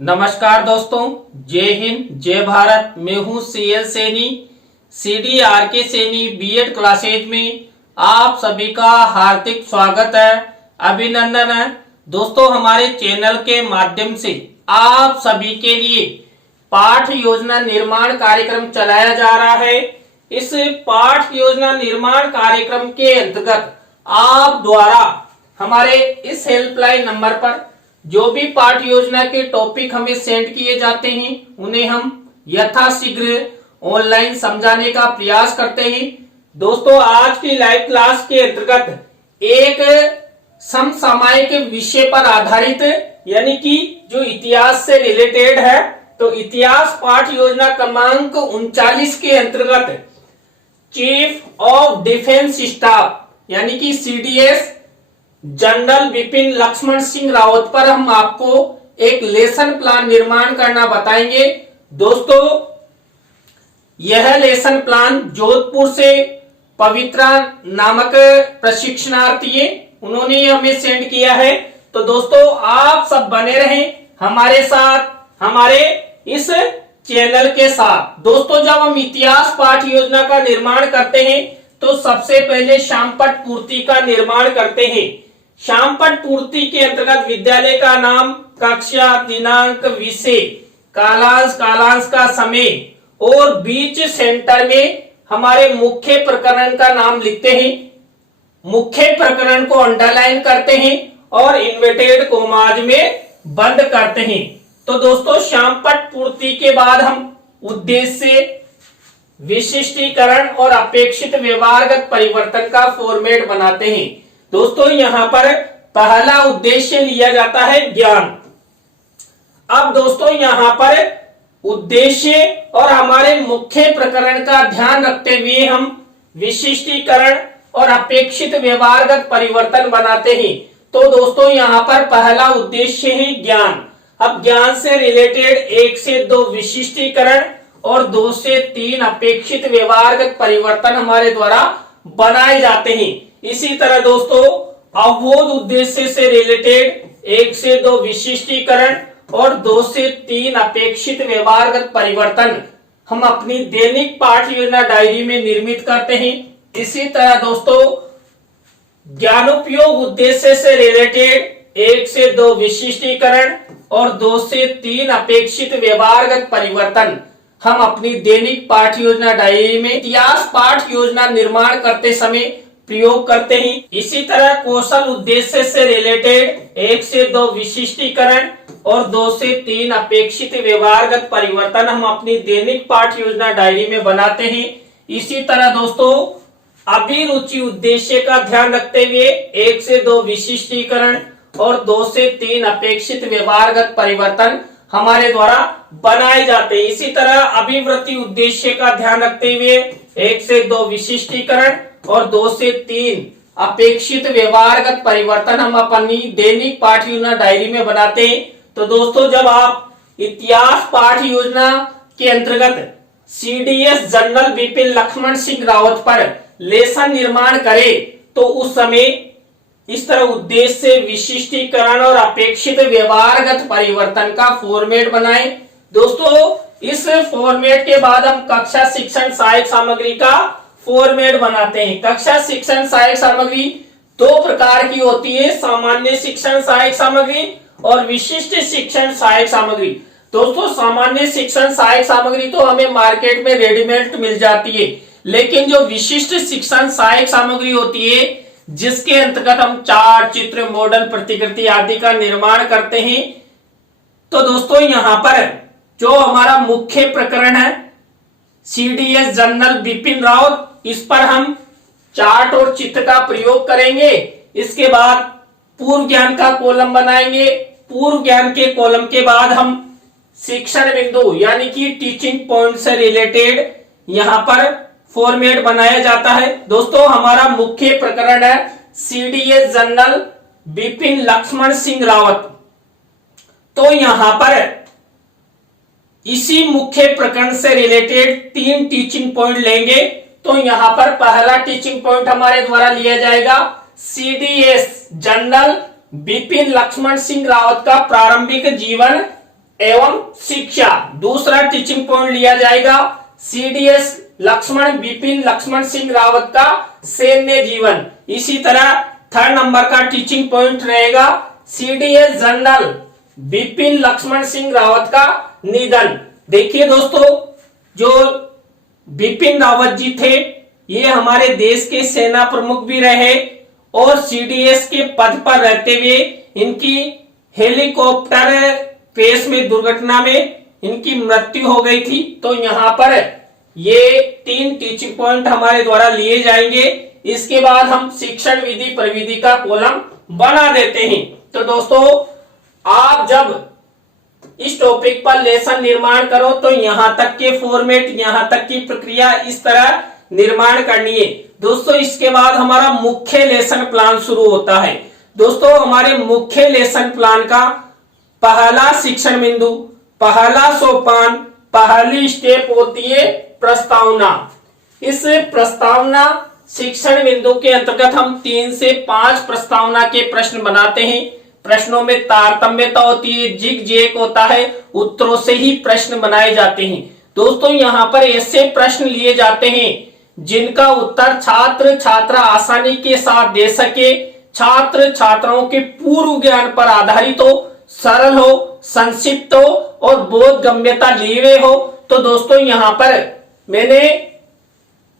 नमस्कार दोस्तों, जय हिंद जय भारत। मैं हूं CL Saini, CDRK Saini BEd classes में आप सभी का हार्दिक स्वागत है, अभिनंदन है। दोस्तों, हमारे चैनल के माध्यम से आप सभी के लिए पाठ योजना निर्माण कार्यक्रम चलाया जा रहा है। इस पाठ योजना निर्माण कार्यक्रम के अंतर्गत आप द्वारा हमारे इस हेल्पलाइन नंबर पर जो भी पाठ योजना के टॉपिक हमें सेंड किए जाते हैं उन्हें हम यथाशीघ्र ऑनलाइन समझाने का प्रयास करते हैं। दोस्तों, आज की लाइव क्लास के अंतर्गत एक समसामयिक विषय पर आधारित यानी कि जो इतिहास से रिलेटेड है, तो इतिहास पाठ योजना क्रमांक 39 के अंतर्गत चीफ ऑफ डिफेंस स्टाफ यानी कि सीडीएस जनरल विपिन लक्ष्मण सिंह रावत पर हम आपको एक लेसन प्लान निर्माण करना बताएंगे। दोस्तों, यह लेसन प्लान जोधपुर से पवित्रा नामक प्रशिक्षणार्थी है, उन्होंने हमें सेंड किया है। तो दोस्तों, आप सब बने रहें हमारे साथ, हमारे इस चैनल के साथ। दोस्तों, जब हम इतिहास पाठ योजना का निर्माण करते हैं तो सबसे पहले शामपट पूर्ति का निर्माण करते हैं। शामपट पूर्ति के अंतर्गत विद्यालय का नाम, कक्षा, दिनांक, विषय, कालांश का समय और बीच सेंटर में हमारे मुख्य प्रकरण का नाम लिखते हैं। मुख्य प्रकरण को अंडरलाइन करते हैं और इन्वर्टेड कोमाज में बंद करते हैं। तो दोस्तों, शामपट पूर्ति के बाद हम उद्देश्य, विशिष्टीकरण और अपेक्षित व्यवहारगत परिवर्तन का फॉर्मेट बनाते हैं। दोस्तों, यहां पर पहला उद्देश्य लिया जाता है ज्ञान। अब दोस्तों, यहां पर उद्देश्य और हमारे मुख्य प्रकरण का ध्यान रखते हुए हम विशिष्टीकरण और अपेक्षित व्यवहारगत परिवर्तन बनाते हैं। तो दोस्तों, यहां पर पहला उद्देश्य है ज्ञान। अब ज्ञान से रिलेटेड 1 से 2 विशिष्टीकरण और 2 से 3 अपेक्षित व्यवहारगत परिवर्तन हमारे द्वारा बनाए जाते हैं। इसी तरह दोस्तों, अवबोध उद्देश्य से रिलेटेड 1 से 2 विशिष्टीकरण और 2 से 3 अपेक्षित व्यवहारगत परिवर्तन हम अपनी दैनिक पाठ योजना डायरी में निर्मित करते हैं। इसी तरह दोस्तों, ज्ञानोपयोग उद्देश्य से रिलेटेड 1 से 2 विशिष्टीकरण और 2 से 3 अपेक्षित व्यवहारगत परिवर्तन हम अपनी दैनिक पाठ योजना डायरी में इतिहास पाठ योजना निर्माण करते समय प्रयोग करते हैं। इसी तरह कौशल उद्देश्य से रिलेटेड 1 से 2 विशिष्टीकरण और 2 से 3 अपेक्षित व्यवहारगत परिवर्तन हम अपनी दैनिक पाठ योजना डायरी में बनाते हैं। इसी तरह दोस्तों, अभिरुचि उद्देश्य का ध्यान रखते हुए 1 से 2 विशिष्टीकरण और 2 से 3 अपेक्षित व्यवहारगत परिवर्तन हमारे द्वारा बनाए जाते हैं। इसी तरह अभिवृत्ति उद्देश्य का ध्यान रखते हुए 1 से 2 विशिष्टीकरण और 2 से 3 अपेक्षित व्यवहारगत परिवर्तन हम अपनी दैनिक पाठ योजना डायरी में बनाते हैं। तो दोस्तों, जब आप इतिहास पाठ योजना के अंतर्गत सीडीएस जनरल विपिन लक्ष्मण सिंह रावत पर लेसन निर्माण करें तो उस समय इस तरह उद्देश्य, विशिष्टीकरण और अपेक्षित व्यवहारगत परिवर्तन का फॉर्मेट बनाएं। दोस्तों, इस फॉर्मेट के बाद हम कक्षा शिक्षण सहायक सामग्री का फॉर्मेट बनाते हैं। कक्षा शिक्षण सहायक सामग्री 2 प्रकार की होती है, सामान्य शिक्षण सहायक सामग्री और विशिष्ट शिक्षण सहायक सामग्री। दोस्तों, सामान्य शिक्षण सहायक सामग्री तो हमें मार्केट में रेडीमेड मिल जाती है, लेकिन जो विशिष्ट शिक्षण सहायक सामग्री होती है जिसके अंतर्गत हम चार्ट, चित्र, मॉडल, प्रतिकृति आदि का निर्माण करते हैं, तो दोस्तों यहां पर जो हमारा मुख्य प्रकरण है सीडीएस जनरल बिपिन रावत, इस पर हम चार्ट और चित्र का प्रयोग करेंगे। इसके बाद पूर्व ज्ञान का कॉलम बनाएंगे। पूर्व ज्ञान के कॉलम के बाद हम शिक्षण बिंदु यानी कि टीचिंग पॉइंट से रिलेटेड यहां पर फॉर्मेट बनाया जाता है। दोस्तों, हमारा मुख्य प्रकरण है सीडीएस जनरल बिपिन लक्ष्मण सिंह रावत। तो यहां पर इसी मुख्य प्रकरण से रिलेटेड 3 टीचिंग पॉइंट लेंगे। तो यहां पर पहला टीचिंग पॉइंट हमारे द्वारा लिया जाएगा सीडीएस जनरल बिपिन लक्ष्मण सिंह रावत का प्रारंभिक जीवन एवं शिक्षा। दूसरा टीचिंग पॉइंट लिया जाएगा CDS लक्ष्मण बिपिन लक्ष्मण सिंह रावत का सैन्य जीवन। इसी तरह थर्ड नंबर का टीचिंग पॉइंट रहेगा CDS जनरल बिपिन लक्ष्मण सिंह रावत का निधन। देखिए दोस्तों, जो बिपिन रावत जी थे ये हमारे देश के सेना प्रमुख भी रहे और CDS के पद पर रहते हुए इनकी हेलीकॉप्टर क्रैश में दुर्घटना में इनकी मृत्यु हो गई थी। तो यहाँ पर ये 3 टीचिंग पॉइंट हमारे द्वारा लिए जाएंगे। इसके बाद हम शिक्षण विधि प्रविधि का कॉलम बना देते हैं। तो दोस्तों, आप जब इस टॉपिक पर लेसन निर्माण करो तो यहां तक के फॉर्मेट, यहां तक की प्रक्रिया इस तरह निर्माण करनी है। दोस्तों, इसके बाद हमारा मुख्य लेसन प्लान शुरू होता है। दोस्तों, हमारे मुख्य लेसन प्लान का पहला शिक्षण बिंदु, पहला सोपान, पहली स्टेप होती है प्रस्तावना। इस प्रस्तावना शिक्षण बिंदु के अंतर्गत हम 3 से 5 प्रस्तावना के प्रश्न बनाते हैं। प्रश्नों में तारतम्यता होती है, जिग जैग होता है, उत्तरों से ही प्रश्न बनाए जाते हैं। दोस्तों, यहाँ पर ऐसे प्रश्न लिए जाते हैं जिनका उत्तर छात्र छात्रा आसानी के साथ दे सके, छात्र छात्राओं के पूर्व ज्ञान पर आधारित हो, सरल हो, संक्षिप्त हो और बोधगम्यता लिए हुए हो। तो दोस्तों, यहाँ पर मैंने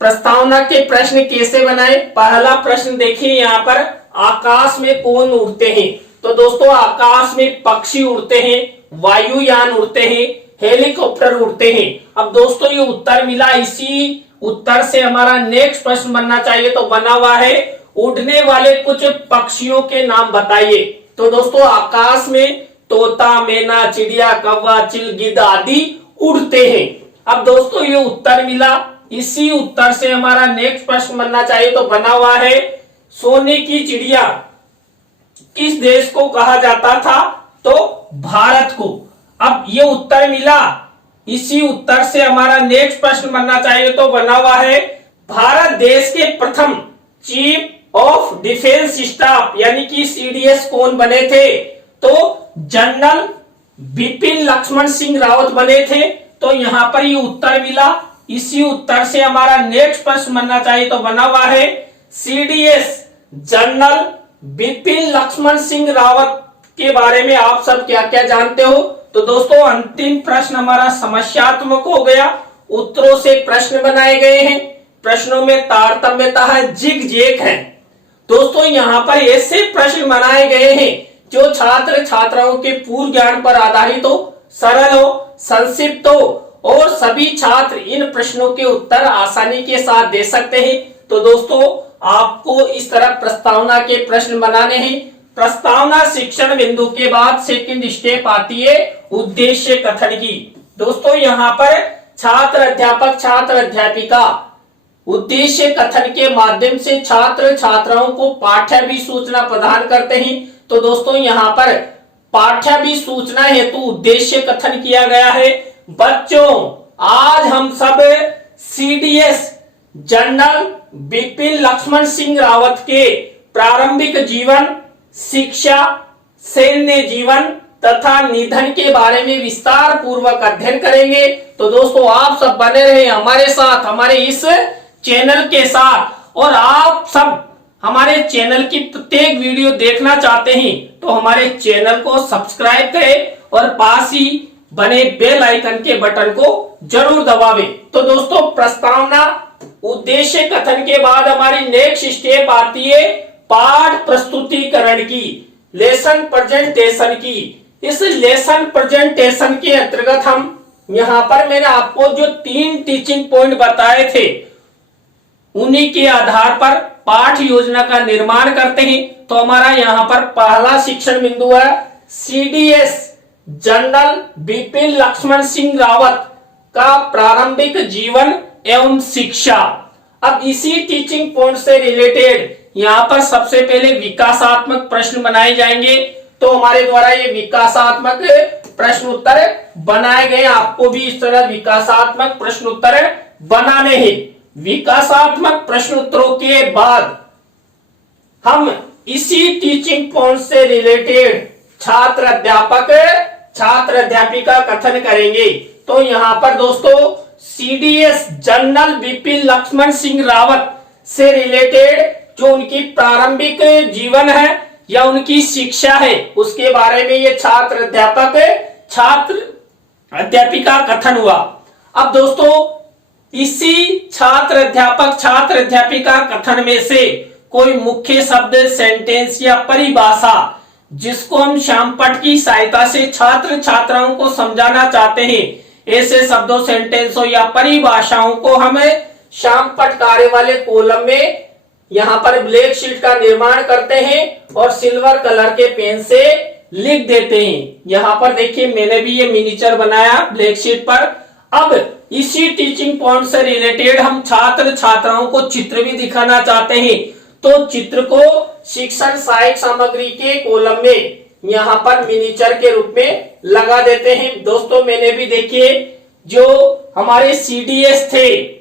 प्रस्तावना के प्रश्न कैसे बनाए। पहला प्रश्न देखिए, यहाँ पर आकाश में कौन उड़ते हैं। तो दोस्तों, आकाश में पक्षी उड़ते हैं, वायुयान उड़ते हैं, हेलीकॉप्टर उड़ते हैं। अब दोस्तों, ये उत्तर मिला, इसी उत्तर से हमारा नेक्स्ट प्रश्न बनना चाहिए। तो बना हुआ है उड़ने वाले कुछ पक्षियों के नाम बताइए। तो दोस्तों, आकाश में तोता, मैना, चिड़िया, कौवा, चिल, गिद्ध आदि उड़ते हैं। अब दोस्तों, ये उत्तर मिला, इसी उत्तर से हमारा नेक्स्ट प्रश्न बनना चाहिए। तो बना हुआ है सोने की चिड़िया किस देश को कहा जाता था। तो भारत को। अब ये उत्तर मिला, इसी उत्तर से हमारा नेक्स्ट प्रश्न बनना चाहिए। तो बना हुआ है भारत देश के प्रथम चीफ ऑफ डिफेंस स्टाफ यानी कि CDS कौन बने थे। तो जनरल बिपिन लक्ष्मण सिंह रावत बने थे। तो यहाँ पर ये उत्तर मिला, इसी उत्तर से हमारा नेक्स्ट प्रश्न बनना चाहिए। तो बना हुआ है CDS जनरल बिपिन लक्ष्मण सिंह रावत के बारे में आप सब क्या क्या जानते हो। तो दोस्तों, अंतिम प्रश्न हमारा समस्यात्मक हो गया, उत्तरों से प्रश्न बनाए गए हैं, प्रश्नों में तारतम्यता है, जिग जैग है। दोस्तों, यहाँ पर ऐसे प्रश्न बनाए गए हैं जो छात्र छात्राओं के पूर्व ज्ञान पर आधारित हो, सरल हो, संक्षिप्त हो और सभी छात्र इन प्रश्नों के उत्तर आसानी के साथ दे सकते हैं। तो दोस्तों, आपको इस तरह प्रस्तावना के प्रश्न बनाने हैं। प्रस्तावना शिक्षण बिंदु के बाद सेकंड स्टेप आती है उद्देश्य कथन की। दोस्तों, यहाँ पर छात्र अध्यापक छात्र अध्यापिका उद्देश्य कथन के माध्यम से छात्र छात्राओं को पाठ्य भी सूचना प्रदान करते हैं। तो दोस्तों, यहाँ पर पाठ्य भी सूचना हेतु उद्देश्य कथन किया गया है। बच्चों, आज हम सब CDS जनरल बिपिन लक्ष्मण सिंह रावत के प्रारंभिक जीवन, शिक्षा, सैन्य जीवन तथा निधन के बारे में विस्तार पूर्वक अध्ययन करेंगे। तो दोस्तों, आप सब बने रहे हमारे साथ, हमारे इस चैनल के साथ। और आप सब हमारे चैनल की प्रत्येक वीडियो देखना चाहते हैं तो हमारे चैनल को सब्सक्राइब करें और पास ही बने बेल आइकन के बटन को जरूर दबावें। तो दोस्तों, प्रस्तावना उद्देश्य कथन के बाद हमारी नेक्स्ट स्टेप आती है पाठ प्रस्तुतिकरण की, लेसन प्रेजेंटेशन की। इस लेसन प्रेजेंटेशन के अंतर्गत हम यहाँ पर मैंने आपको जो 3 टीचिंग पॉइंट बताए थे उन्हीं के आधार पर पाठ योजना का निर्माण करते हैं। तो हमारा यहाँ पर पहला शिक्षण बिंदु है CDS जनरल बिपिन लक्ष्मण सिंह रावत का प्रारंभिक जीवन एवं शिक्षा। अब इसी टीचिंग पॉइंट से रिलेटेड यहाँ पर सबसे पहले विकासात्मक प्रश्न बनाए जाएंगे। तो हमारे द्वारा ये विकासात्मक प्रश्न उत्तर बनाए गए, आपको भी इस तरह विकासात्मक प्रश्न उत्तर बनाने हैं। विकासात्मक प्रश्न उत्तरों के बाद हम इसी टीचिंग पॉइंट से रिलेटेड छात्र अध्यापक छात्र अध्यापिका कथन करेंगे। तो यहाँ पर दोस्तों सीडीएस जनरल बिपिन लक्ष्मण सिंह रावत से रिलेटेड जो उनकी प्रारंभिक जीवन है या उनकी शिक्षा है उसके बारे में ये छात्र अध्यापिका कथन हुआ। अब दोस्तों इसी छात्र अध्यापिका कथन में से कोई मुख्य शब्द, सेंटेंस या परिभाषा जिसको हम श्यामपट्ट की सहायता से छात्र छात्राओं को समझाना चाहते हैं, ऐसे शब्दों, सेंटेंसों या परिभाषाओं को हम श्यामपट्ट कार्य वाले कॉलम में यहाँ पर ब्लैक शीट का निर्माण करते हैं और सिल्वर कलर के पेन से लिख देते हैं। यहाँ पर देखिए मैंने भी ये मिनिएचर बनाया ब्लैक शीट पर। अब इसी टीचिंग पॉइंट से रिलेटेड हम छात्र छात्राओं को चित्र भी दिखाना चाहते हैं, तो चित्र को शिक्षण सहायक सामग्री के कॉलम में यहाँ पर मिनिएचर के रूप में लगा देते हैं। दोस्तों मैंने भी देखिए जो हमारे सीडीएस थे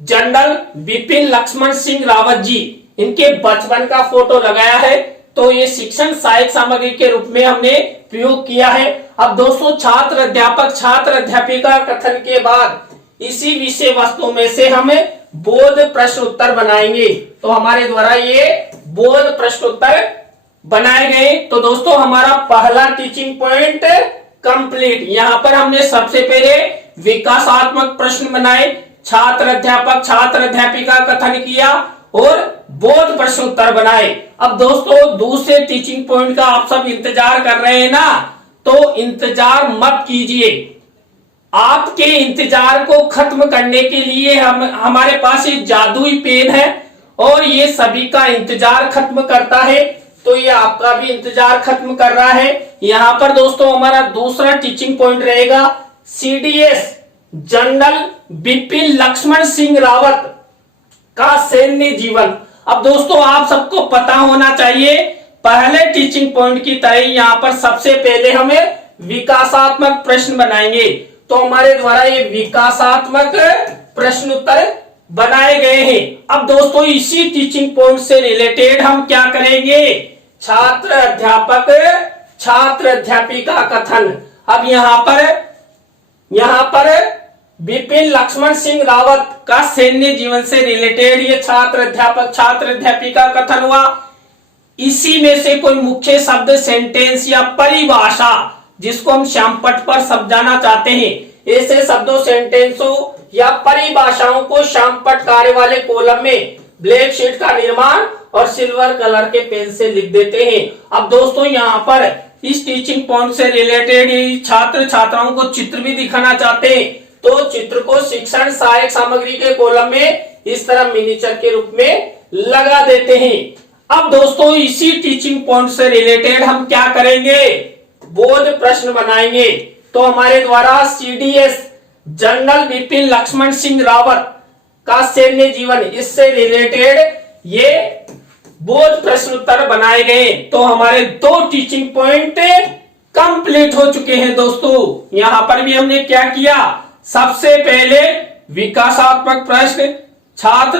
जनरल बिपिन लक्ष्मण सिंह रावत जी, इनके बचपन का फोटो लगाया है, तो ये शिक्षण सहायक सामग्री के रूप में हमने प्रयोग किया है। अब दोस्तों छात्र अध्यापिका कथन के बाद इसी विषय वस्तु में से हमें बोध प्रश्न उत्तर बनाएंगे। तो हमारे द्वारा ये बोध प्रश्न उत्तर बनाए गए। तो दोस्तों हमारा पहला टीचिंग पॉइंट कंप्लीट। यहाँ पर हमने सबसे पहले विकासात्मक प्रश्न बनाए, छात्र अध्यापिका कथन किया और बोध प्रश्न उत्तर बनाए। अब दोस्तों दूसरे टीचिंग पॉइंट का आप सब इंतजार कर रहे हैं ना, तो इंतजार मत कीजिए। आपके इंतजार को खत्म करने के लिए हमारे पास एक जादुई पेन है और ये सभी का इंतजार खत्म करता है, तो ये आपका भी इंतजार खत्म कर रहा है। यहाँ पर दोस्तों हमारा दूसरा टीचिंग पॉइंट रहेगा सीडीएस जनरल बिपिन लक्ष्मण सिंह रावत का सैन्य जीवन। अब दोस्तों आप सबको पता होना चाहिए, पहले टीचिंग पॉइंट की तरह यहाँ पर सबसे पहले हमें विकासात्मक प्रश्न बनाएंगे। तो हमारे द्वारा ये विकासात्मक प्रश्न उत्तर बनाए गए हैं। अब दोस्तों इसी टीचिंग पॉइंट से रिलेटेड हम क्या करेंगे, छात्र अध्यापिका कथन। अब यहाँ पर बिपिन लक्ष्मण सिंह रावत का सैन्य जीवन से रिलेटेड ये छात्र अध्यापिका कथन हुआ। इसी में से कोई मुख्य शब्द, सेंटेंस या परिभाषा जिसको हम श्यामपट्ट पर समझाना चाहते हैं, ऐसे शब्दों, सेंटेंसों या परिभाषाओं को श्यामपट्ट कार्य वाले कॉलम में ब्लैक शीट का निर्माण और सिल्वर कलर के पेन से लिख देते हैं। अब दोस्तों यहाँ पर इस टीचिंग पॉइंट से रिलेटेड छात्र छात्राओं को चित्र भी दिखाना चाहते हैं, तो चित्र को शिक्षण सहायक सामग्री के कॉलम में इस तरह मिनिएचर के रूप में लगा देते हैं। अब दोस्तों इसी टीचिंग पॉइंट से रिलेटेड हम क्या करेंगे, बोध प्रश्न बनाएंगे। तो हमारे द्वारा सीडीएस जनरल बिपिन लक्ष्मण सिंह रावत का सैन्य जीवन, इससे रिलेटेड ये बोध प्रश्न उत्तर बनाए गए। तो हमारे दो टीचिंग पॉइंट कंप्लीट हो चुके हैं। दोस्तों यहाँ पर भी हमने क्या किया, सबसे पहले विकासात्मक प्रश्न, छात्र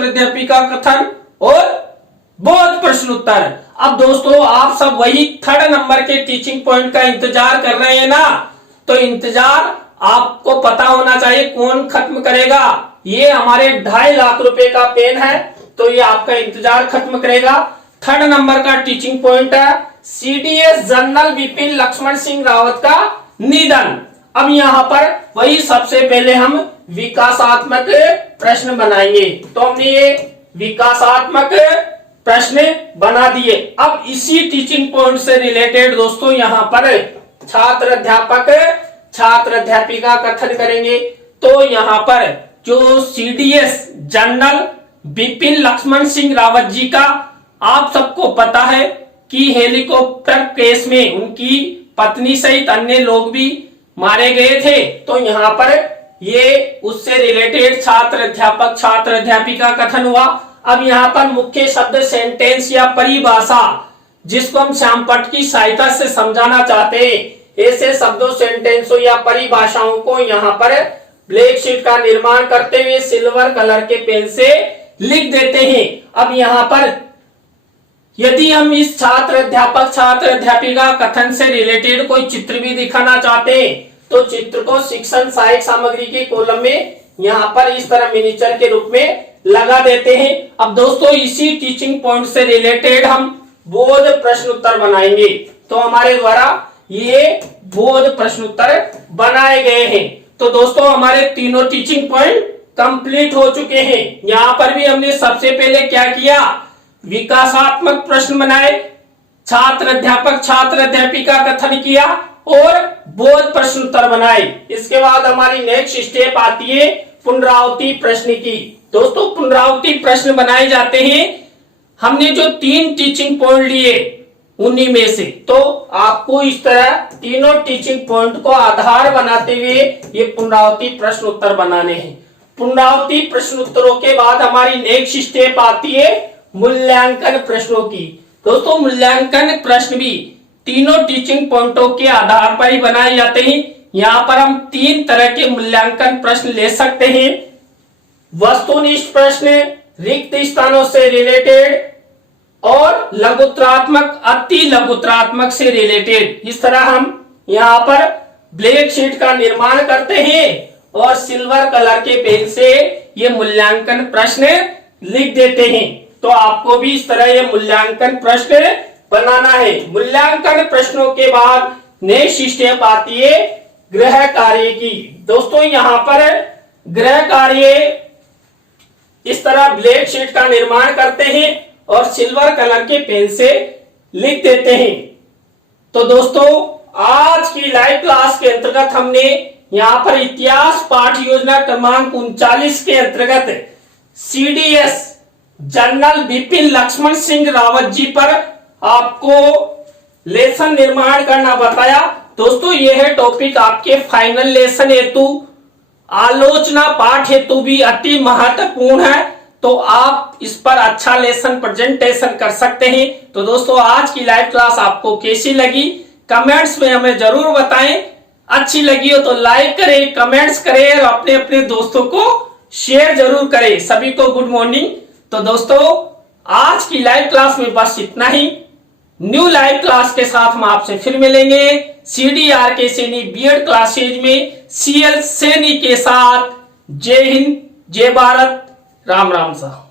अध्यापिका कथन और बोध प्रश्न उत्तर। अब दोस्तों आप सब वही थर्ड नंबर के टीचिंग पॉइंट का इंतजार कर रहे हैं ना, तो इंतजार आपको पता होना चाहिए कौन खत्म करेगा। ये हमारे 2.5 लाख रुपए का पेन है, तो ये आपका इंतजार खत्म करेगा। थर्ड नंबर का टीचिंग पॉइंट है सीडीएस जनरल बिपिन लक्ष्मण सिंह रावत का निधन। अब यहाँ पर वही सबसे पहले हम विकासात्मक प्रश्न बनाएंगे। तो हमने ये विकासात्मक प्रश्न बना दिए। अब इसी टीचिंग पॉइंट से रिलेटेड दोस्तों यहाँ पर छात्र अध्यापिका कथन करेंगे। तो यहाँ पर जो सीडीएस जनरल बिपिन लक्ष्मण सिंह रावत जी का आप सबको पता है कि हेलीकॉप्टर केस में उनकी पत्नी सहित अन्य लोग भी मारे गए थे। तो यहाँ पर ये उससे रिलेटेड छात्र अध्यापिका कथन हुआ। अब यहाँ पर मुख्य शब्द, सेंटेंस या परिभाषा जिसको हम श्यामपट्ट की सहायता से समझाना चाहते हैं, ऐसे शब्दों, सेंटेंसों या परिभाषाओं को यहाँ पर ब्लैक शीट का निर्माण करते हुए सिल्वर कलर के पेन से लिख देते हैं। अब यहाँ पर यदि हम इस छात्र अध्यापक छात्र अध्यापिका कथन से रिलेटेड कोई चित्र भी दिखाना चाहते हैं तो चित्र को शिक्षण सहायक सामग्री के कॉलम में यहाँ पर इस तरह मिनिएचर के रूप में लगा देते हैं। अब दोस्तों इसी टीचिंग पॉइंट से रिलेटेड हम बोध प्रश्न उत्तर बनाएंगे। तो हमारे द्वारा ये बोध प्रश्न उत्तर बनाए गए हैं। तो दोस्तों हमारे तीनों टीचिंग पॉइंट कंप्लीट हो चुके हैं। यहाँ पर भी हमने सबसे पहले क्या किया, विकासात्मक प्रश्न बनाए, छात्र अध्यापक छात्र अध्यापिका कथन किया और बोध प्रश्न उत्तर बनाए। इसके बाद हमारी नेक्स्ट स्टेप आती है पुनरावृत्ति प्रश्न की। दोस्तों पुनरावृत्ति प्रश्न बनाए जाते हैं, हमने जो 3 टीचिंग पॉइंट लिए उन्हीं में से, तो आपको इस तरह तीनों टीचिंग पॉइंट को आधार बनाते हुए ये पुनरावृत्ति प्रश्न उत्तर बनाने हैं। पुनरावृत्ति प्रश्न उत्तरों के बाद हमारी नेक्स्ट स्टेप आती है मूल्यांकन प्रश्नों की। दोस्तों मूल्यांकन प्रश्न भी तीनों टीचिंग पॉइंटों के आधार पर ही बनाए जाते हैं। यहाँ पर हम 3 तरह के मूल्यांकन प्रश्न ले सकते हैं, वस्तुनिष्ठ प्रश्न, रिक्त स्थानों से रिलेटेड और लघुत्रात्मक अति लघुत्रात्मक से रिलेटेड। इस तरह हम यहाँ पर ब्लैक शीट का निर्माण करते हैं और सिल्वर कलर के पेन से ये मूल्यांकन प्रश्न लिख देते हैं। तो आपको भी इस तरह ये मूल्यांकन प्रश्न बनाना है। मूल्यांकन प्रश्नों के बाद नेक्स्ट स्टेप आती है गृह कार्य की। दोस्तों यहाँ पर गृह कार्य इस तरह ब्लैक शीट का निर्माण करते हैं और सिल्वर कलर के पेन से लिख देते हैं। तो दोस्तों आज की लाइव क्लास के अंतर्गत हमने यहाँ पर इतिहास पाठ योजना क्रमांक 39 के अंतर्गत CDS जनरल बिपिन लक्ष्मण सिंह रावत जी पर आपको लेसन निर्माण करना बताया। दोस्तों यह है टॉपिक आपके फाइनल लेसन हेतु आलोचना पाठ हेतु भी अति महत्वपूर्ण है, तो आप इस पर अच्छा लेसन प्रेजेंटेशन कर सकते हैं। तो दोस्तों आज की लाइव क्लास आपको कैसी लगी कमेंट्स में हमें जरूर बताएं। अच्छी लगी हो तो लाइक करें, कमेंट्स करें और अपने अपने दोस्तों को शेयर जरूर करें। सभी को गुड मॉर्निंग। तो दोस्तों आज की लाइव क्लास में बस इतना ही। न्यू लाइव क्लास के साथ हम आपसे फिर मिलेंगे CDRK सैनी बीएड क्लासेज में CL सैनी के साथ। जय हिंद, जय भारत, राम राम साहब।